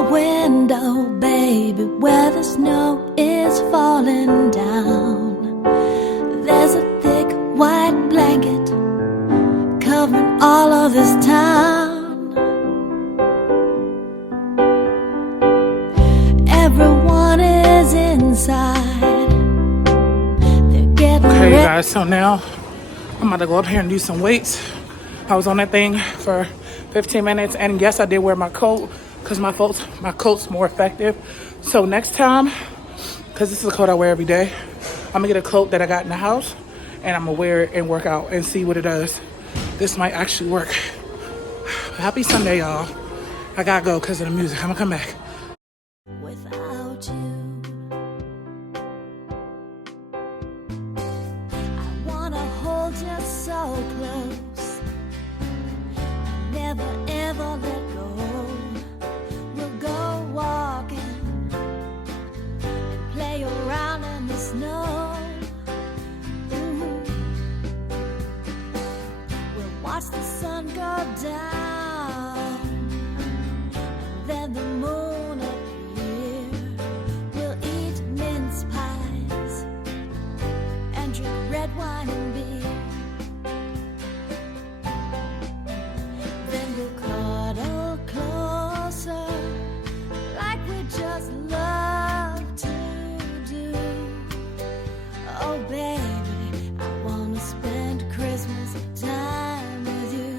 your window, baby, where the snow is falling down. There's a thick white blanket covering all of this town. Everyone is inside. They're getting Okay, you guys, so now I'm about to go up here and do some weights. I was on that thing for 15 minutes, and yes, I did wear my coat because my coat's more effective. So next time, because this is a coat I wear every day, I'm gonna get a coat that I got in the house, and I'm gonna wear it and work out and see what it does. This might actually work. Happy Sunday, y'all. I gotta go because of the music. I'm gonna come back. without you. I wanna hold you so close, never ever let go. We'll go walking and play around in the snow. We'll watch the sun go down, and then the moon appear. We'll eat mince pies and drink red wine and beer. Then we'll cuddle closer like we just love to do. Oh baby, I wanna spend Christmas time with you.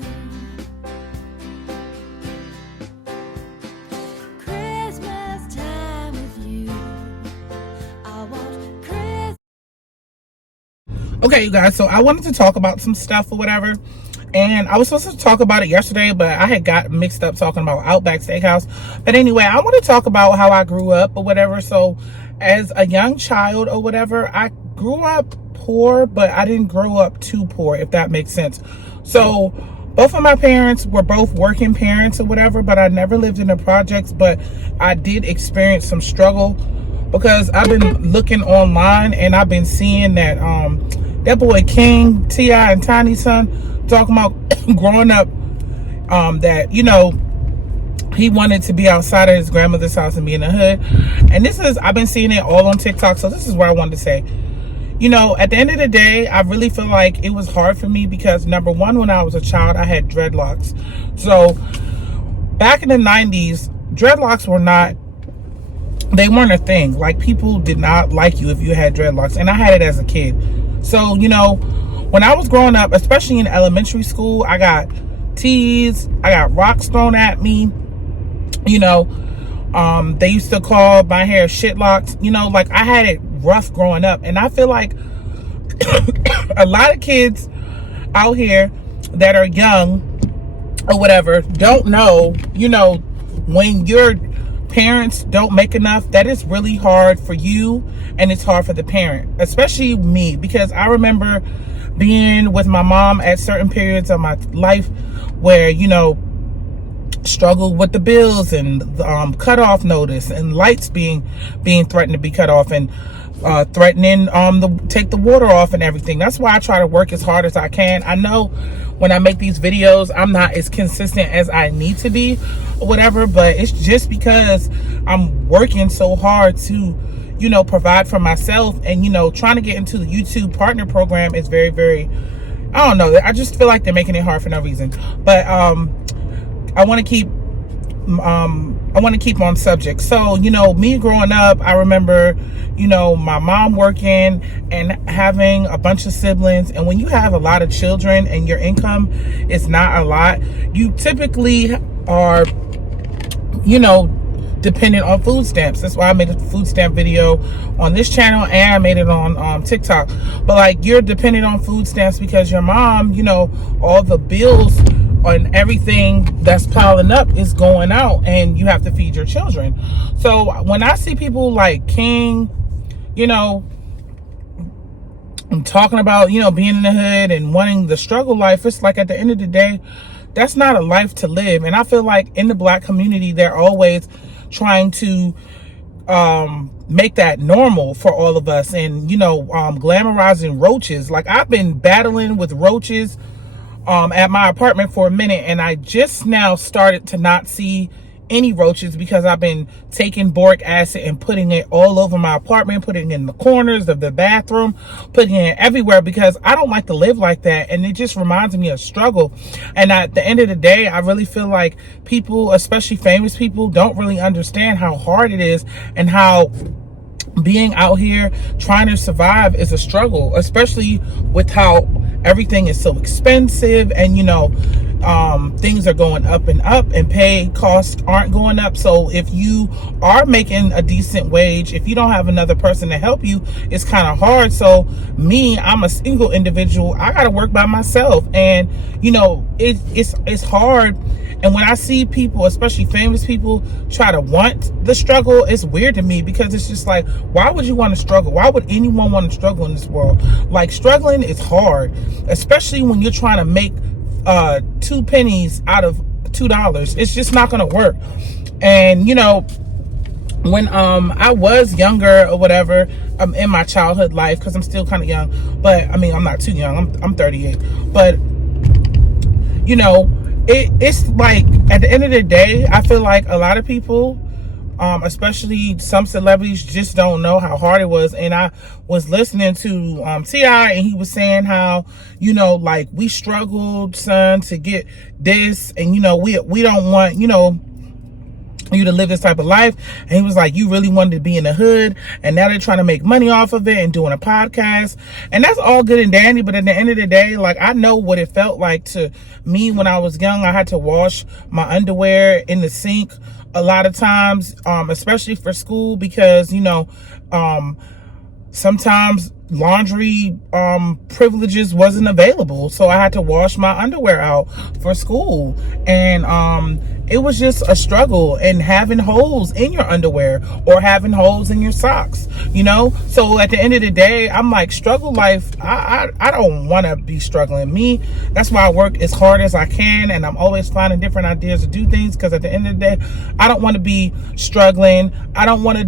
Christmas time with you. I want Christmas. Okay, you guys, so I wanted to talk about some stuff or whatever, and I was supposed to talk about it yesterday, but I had got mixed up talking about Outback Steakhouse. But anyway, I want to talk about how I grew up or whatever. So as a young child or whatever, I grew up poor, but I didn't grow up too poor, if that makes sense. So both of my parents were both working parents or whatever, but I never lived in the projects. But I did experience some struggle because I've been looking online and I've been seeing that that boy King, T.I. and Tiny's son talking about growing up, that, you know, he wanted to be outside of his grandmother's house and be in the hood. And this is, I've been seeing it all on TikTok. So this is what I wanted to say. You know, at the end of the day, I really feel like it was hard for me because, number one, when I was a child, I had dreadlocks. So back in the 90s, dreadlocks were not, they weren't a thing. Like, people did not like you if you had dreadlocks, and I had it as a kid. So, you know, when I was growing up, especially in elementary school, I got teased, I got rocks thrown at me. You know, they used to call my hair shitlocks. You know, like, I had it rough growing up, and I feel like a lot of kids out here that are young or whatever don't know, you know, when your parents don't make enough, that is really hard for you, and it's hard for the parent, especially me, because I remember being with my mom at certain periods of my life where, you know, struggled with the bills and cutoff notice and lights being threatened to be cut off, and threatening to take the water off and everything. That's why I try to work as hard as I can. I know when I make these videos, I'm not as consistent as I need to be or whatever, but it's just because I'm working so hard to, you know, provide for myself. And, you know, trying to get into the YouTube partner program is very, very, I don't know, I just feel like they're making it hard for no reason. But I want to keep on subject. So, you know, me growing up, I remember, you know, my mom working and having a bunch of siblings. And when you have a lot of children and your income is not a lot, you typically are, you know, dependent on food stamps. That's why I made a food stamp video on this channel, and I made it on TikTok. But like, you're dependent on food stamps because your mom, you know, all the bills and everything that's piling up is going out, and you have to feed your children. So when I see people like King, you know, talking about, you know, being in the hood and wanting the struggle life, it's like, at the end of the day, that's not a life to live. And I feel like in the Black community, they're always trying to make that normal for all of us, and, you know, glamorizing roaches. Like, I've been battling with roaches at my apartment for a minute, and I just now started to not see any roaches because I've been taking boric acid and putting it all over my apartment, putting it in the corners of the bathroom, putting it everywhere because I don't like to live like that. And it just reminds me of struggle. And at the end of the day, I really feel like people, especially famous people, don't really understand how hard it is and how being out here trying to survive is a struggle, especially with how everything is so expensive and, you know, things are going up and pay costs aren't going up. So if you are making a decent wage, if you don't have another person to help you, it's kind of hard. So me, I'm a single individual. I got to work by myself, and you know, it's hard. And when I see people, especially famous people, try to want the struggle, it's weird to me because it's just like, why would you want to struggle? Why would anyone want to struggle in this world? Like, struggling is hard, especially when you're trying to make 2 pennies out of $2. It's just not gonna work. And you know, when I was younger or whatever, in my childhood life, because I'm still kind of young, but I mean, I'm not too young, I'm 38, but you know, it's like, at the end of the day, I feel like a lot of people, especially some celebrities, just don't know how hard it was. And I was listening to T.I., and he was saying how, you know, like, we struggled, son, to get this, and you know, we don't want, you know, you to live this type of life. And he was like, you really wanted to be in the hood, and now they're trying to make money off of it and doing a podcast, and that's all good and dandy. But at the end of the day, like, I know what it felt like to me when I was young. I had to wash my underwear in the sink a lot of times, especially for school, because, you know, sometimes laundry privileges wasn't available, so I had to wash my underwear out for school. And it was just a struggle, and having holes in your underwear or having holes in your socks, you know. So at the end of the day, I'm like, struggle life, I don't want to be struggling. Me, that's why I work as hard as I can, and I'm always finding different ideas to do things, because at the end of the day, I don't want to be struggling. I don't want to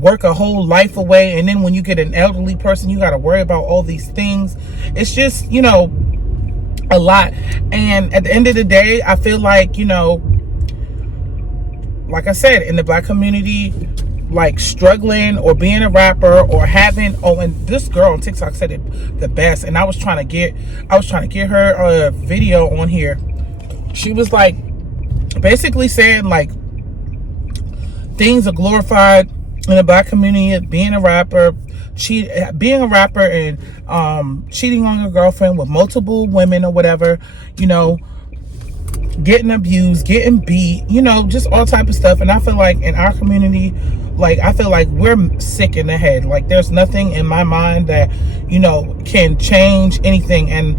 work a whole life away, and then when you get an elderly person, you got to worry about all these things. It's just, you know, a lot. And at the end of the day, I feel like, you know, like I said, in the Black community, like, struggling or being a rapper or having, and this girl on TikTok said it the best, and I was trying to get her a video on here. She was like, basically saying, like, things are glorified in the Black community, being a rapper, and cheating on your girlfriend with multiple women or whatever, you know, getting abused, getting beat, you know, just all type of stuff. And I feel like in our community, like, I feel like we're sick in the head. Like, there's nothing in my mind that, you know, can change anything. And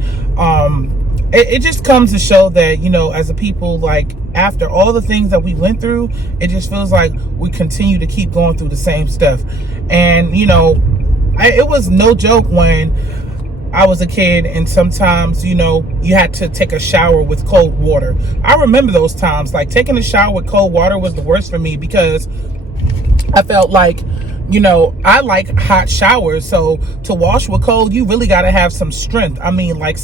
it just comes to show that, you know, as a people, like, after all the things that we went through, it just feels like we continue to keep going through the same stuff. And, you know, it was no joke when I was a kid, and sometimes, you know, you had to take a shower with cold water. I remember those times. Like, taking a shower with cold water was the worst for me, because I felt like, you know, I like hot showers. So to wash with cold, you really got to have some strength. I mean, like,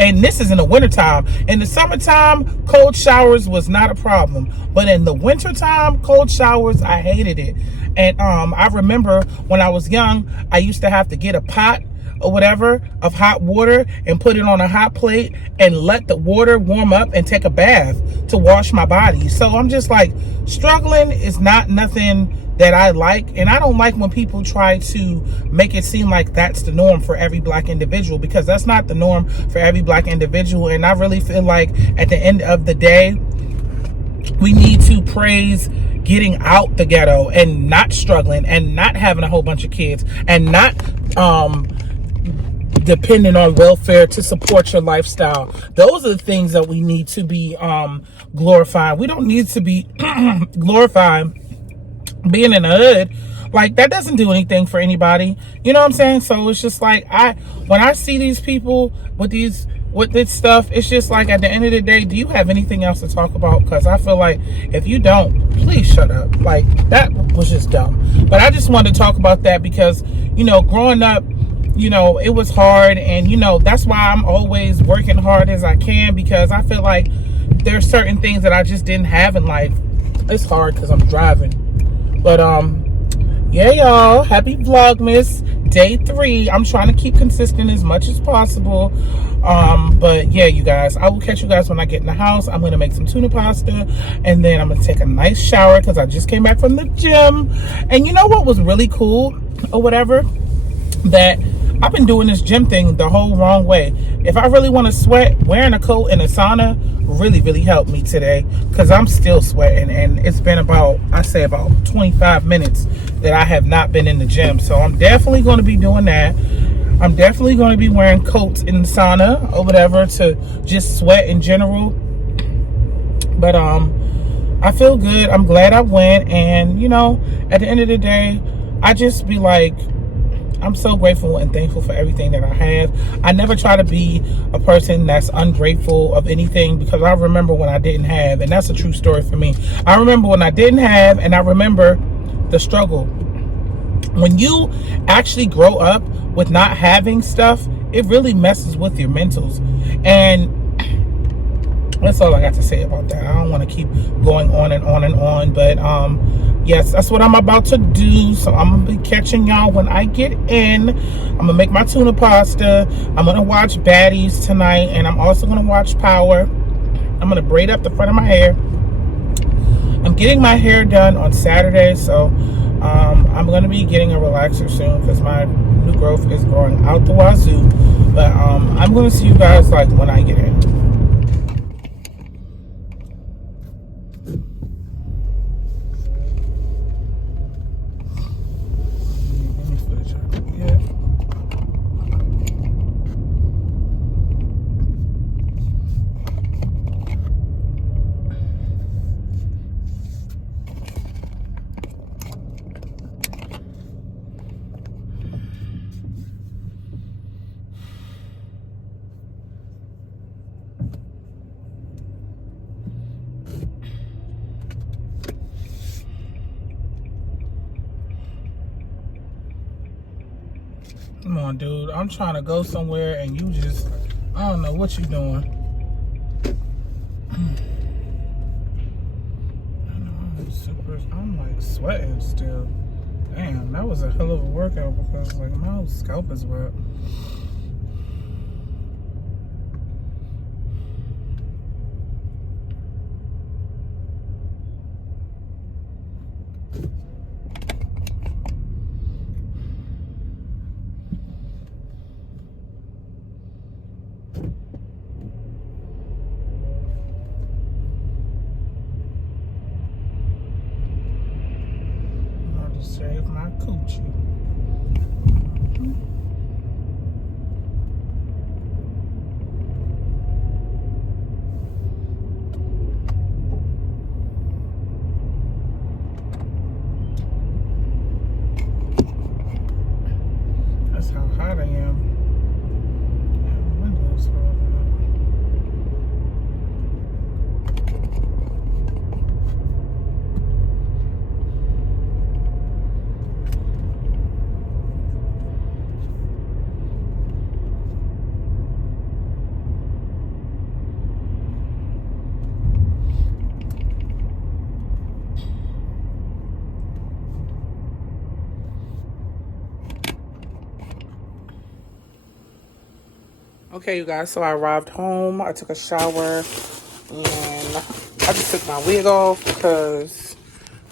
and this is in the wintertime. In the summertime, cold showers was not a problem. But in the wintertime, cold showers, I hated it. And I remember when I was young, I used to have to get a pot or whatever of hot water and put it on a hot plate and let the water warm up and take a bath to wash my body. So I'm just like, struggling is not nothing that I like. And I don't like when people try to make it seem like that's the norm for every Black individual, because that's not the norm for every Black individual. And I really feel like at the end of the day, we need to praise getting out the ghetto and not struggling and not having a whole bunch of kids and not depending on welfare to support your lifestyle. Those are the things that we need to be glorifying. We don't need to be glorifying being in the hood. Like, that doesn't do anything for anybody. You know what I'm saying? So it's just like, when I see these people with this stuff, it's just like, at the end of the day, do you have anything else to talk about? Because I feel like if you don't, please shut up. Like, that was just dumb. But I just wanted to talk about that because, you know, growing up, you know, it was hard. And, you know, that's why I'm always working hard as I can, because I feel like there's certain things that I just didn't have in life. It's hard because I'm driving. But yeah, y'all, happy Vlogmas Day 3. I'm trying to keep consistent as much as possible. But yeah, you guys, I will catch you guys when I get in the house. I'm gonna make some tuna pasta, and then I'm gonna take a nice shower because I just came back from the gym. And you know what was really cool or whatever? That I've been doing this gym thing the whole wrong way. If I really want to sweat, wearing a coat in a sauna really helped me today, because I'm still sweating, and it's been about, I say about 25 minutes that I have not been in the gym. So I'm definitely going to be doing that. I'm definitely going to be wearing coats in the sauna or whatever to just sweat in general. But I feel good. I'm glad I went, and you know, at the end of the day, I just be like, I'm so grateful and thankful for everything that I have. I never try to be a person that's ungrateful of anything, because I remember when I didn't have, and that's a true story for me. I remember when I didn't have, and I remember the struggle. When you actually grow up with not having stuff, it really messes with your mentals. And that's all I got to say about that. I don't want to keep going on and on and on, but yes, that's what I'm about to do. So I'm gonna be catching y'all when I get in. I'm gonna make my tuna pasta. I'm gonna watch Baddies tonight, and I'm also gonna watch Power. I'm gonna braid up the front of my hair. I'm getting my hair done on Saturday, so I'm gonna be getting a relaxer soon because my new growth is growing out the wazoo. But I'm gonna see you guys like when I get in. Come on, dude. I'm trying to go somewhere and you just, I don't know what you're doing. I know, I'm like sweating still. Damn, that was a hell of a workout because like my whole scalp is wet. Save my coochie. That's how hot I am. Yeah, windows falling up. Okay, you guys, so I arrived home. I took a shower, and I just took my wig off because,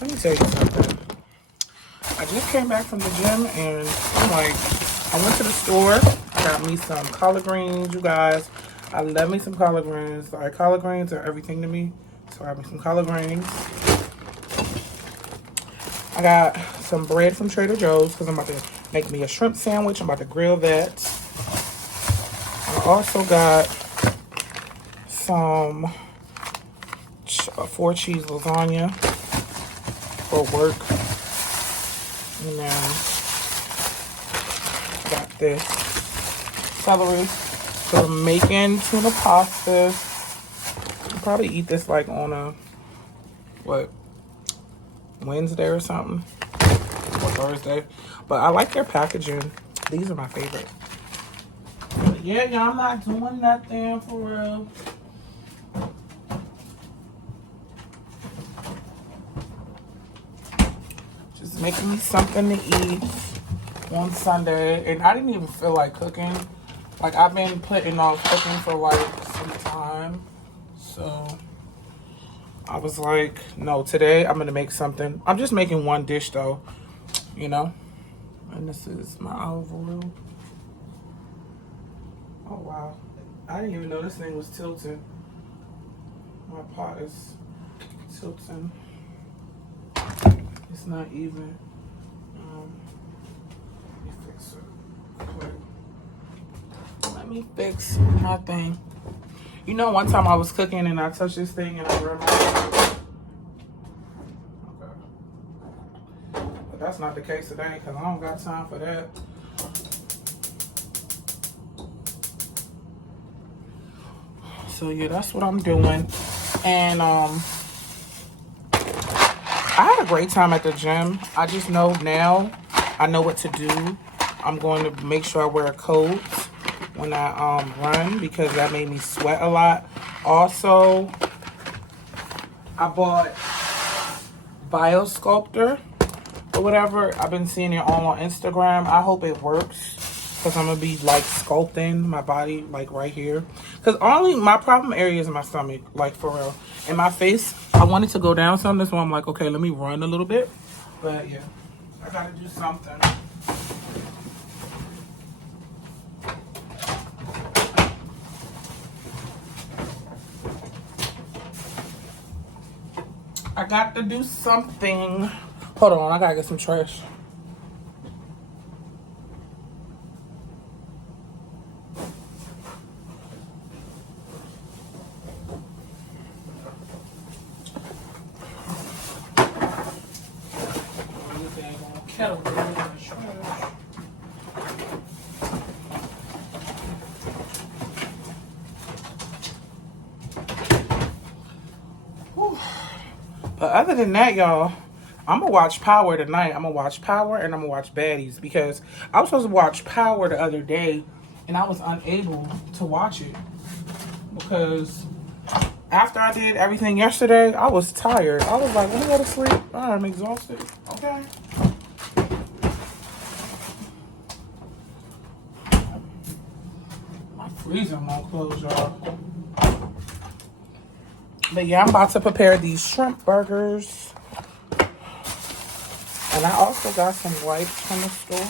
let me tell you something. I just came back from the gym, and I'm like, I went to the store. I got me some collard greens, you guys. I love me some collard greens. Like, collard greens are everything to me. So I got me some collard greens. I got some bread from Trader Joe's because I'm about to make me a shrimp sandwich. I'm about to grill that. I also got some 4-cheese lasagna for work. And then I got this celery for making tuna pasta. I'll probably eat this like on a, what, Wednesday or something, or Thursday. But I like their packaging. These are my favorite. But yeah, y'all, I'm not doing nothing for real. making me something to eat on Sunday. And I didn't even feel like cooking. Like, I've been putting off cooking for like some time. So I was like, no, today I'm gonna make something. I'm just making one dish though, you know. And this is my olive oil. Oh wow, I didn't even know this thing was tilted. My pot is tilting. It's not even. Let me fix it quick. Let me fix my thing. You know, one time I was cooking and I touched this thing and I realized. Okay. But that's not the case today because I don't got time for that. So yeah, that's what I'm doing. And I had a great time at the gym. I just know now I know what to do. I'm going to make sure I wear a coat when I run because that made me sweat a lot. Also, I bought Biosculptor or whatever. I've been seeing it all on Instagram. I hope it works because I'm gonna be like sculpting my body like right here. Because only my problem area is my stomach, like for real. And my face, I wanted to go down some. So I'm like, okay, let me run a little bit. But yeah, I gotta do something. I got to do something. Hold on, I gotta get some trash. Kettle in the trash. Whew. But other than that, y'all, I'm gonna watch Power tonight. I'm gonna watch Power and I'm gonna watch Baddies because I was supposed to watch Power the other day and I was unable to watch it because after I did everything yesterday, I was tired. I was like, let me go to sleep. I'm exhausted. Okay. My freezer won't close, y'all. But yeah, I'm about to prepare these shrimp burgers. And I also got some wipes from the store.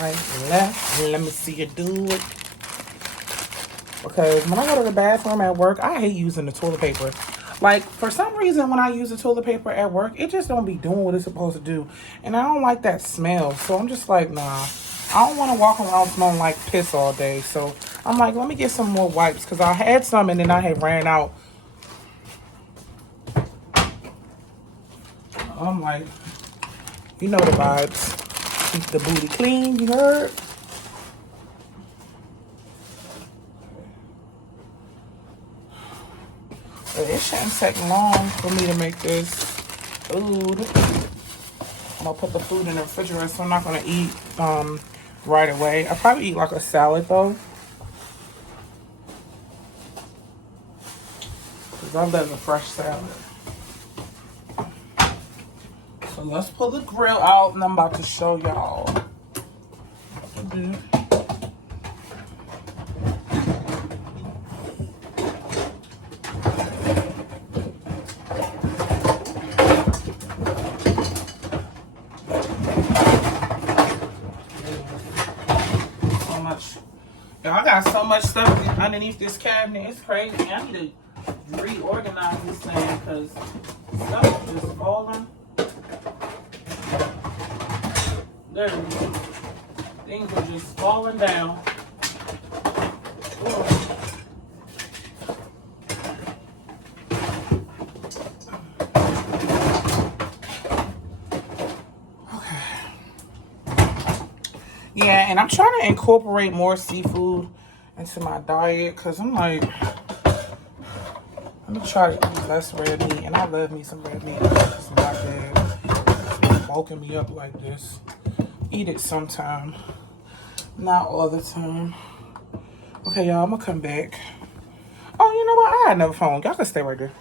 Right, left. Let me see you do it. Because when I go to the bathroom at work, I hate using the toilet paper. Like, for some reason, when I use the toilet paper at work, it just don't be doing what it's supposed to do. And I don't like that smell. So I'm just like, nah. I don't want to walk around smelling like piss all day. So I'm like, let me get some more wipes. Because I had some and then I had ran out. I'm like, you know the vibes. Keep the booty clean, you heard? But it shouldn't take long for me to make this food. I'm gonna put the food in the refrigerator, so I'm not gonna eat right away. I'll probably eat like a salad though. Because I love a fresh salad. So let's pull the grill out and I'm about to show y'all. So much. Y'all, I got so much stuff underneath this cabinet. It's crazy. I need to reorganize this thing because stuff is just falling. There we go. Things are just falling down. Whoa. Yeah, and I'm trying to incorporate more seafood into my diet because I'm like, let me try to eat less red meat. And I love me some red meat. It's not bad. It's bulking me up like this. Eat it sometime. Not all the time. Okay, y'all, I'm going to come back. Oh, you know what? I had another phone. Y'all can stay right there.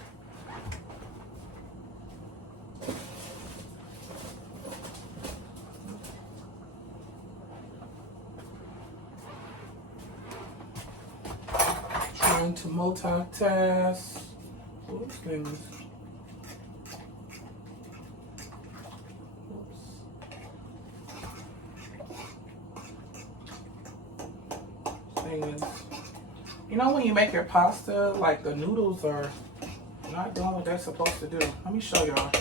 trying to multitask. Whoops, goodness. Thing is, you know when you make your pasta, like the noodles are not doing what they're supposed to do. Let me show y'all.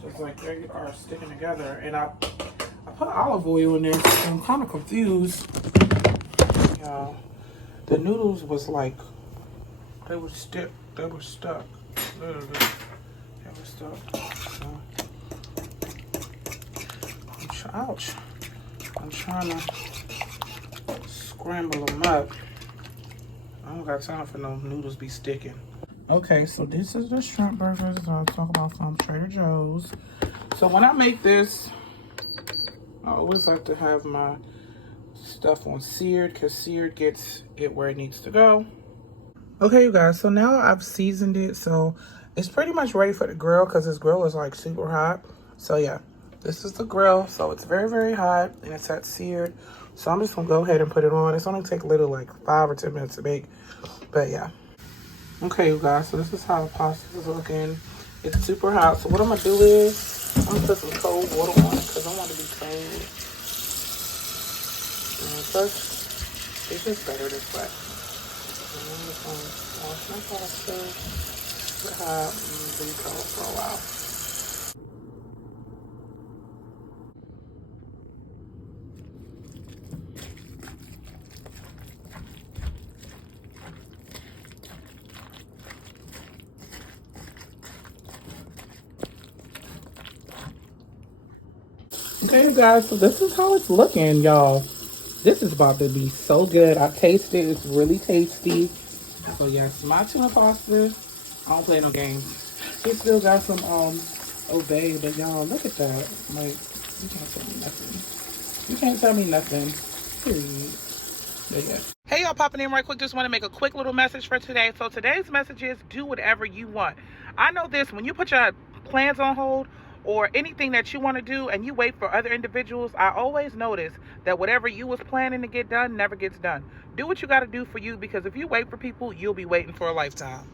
Just like they are sticking together, and I put olive oil in there, so I'm kind of confused. Y'all, the noodles was like they were stuck. Literally, they were stuck. So, ouch! I'm trying to scramble them up. I don't got time for no noodles be sticking. Okay, so this is the shrimp burgers I'll talk about from Trader Joe's. So when I make this, I always like to have my stuff on seared because seared gets it where it needs to go. Okay, you guys, so now I've seasoned it, so it's pretty much ready for the grill because this grill is like super hot. So yeah, this is the grill, so it's very, very hot and it's at seared. So I'm just gonna go ahead and put it on. It's only take a little like 5 or 10 minutes to bake, but yeah. Okay, you guys, so this is how the pasta is looking. It's super hot, so what I'm gonna do is I'm gonna put some cold water on it because I want it to be cold. And first, it's just better this way. And I'm just gonna wash my pasta, get hot, and be cold for a while. Okay, you guys, so this is how it's looking, y'all. This is about to be so good. I taste it. It's really tasty. So, yes, my tuna pasta. I don't play no games. It still got some obey, but y'all, look at that. Like, you can't tell me nothing. You can't tell me nothing. Period. But yeah. Hey, y'all, popping in right quick. Just want to make a quick little message for today. So, today's message is do whatever you want. I know this. When you put your plans on hold, or anything that you want to do and you wait for other individuals, I always notice that whatever you was planning to get done never gets done. Do what you got to do for you, because if you wait for people, you'll be waiting for a lifetime.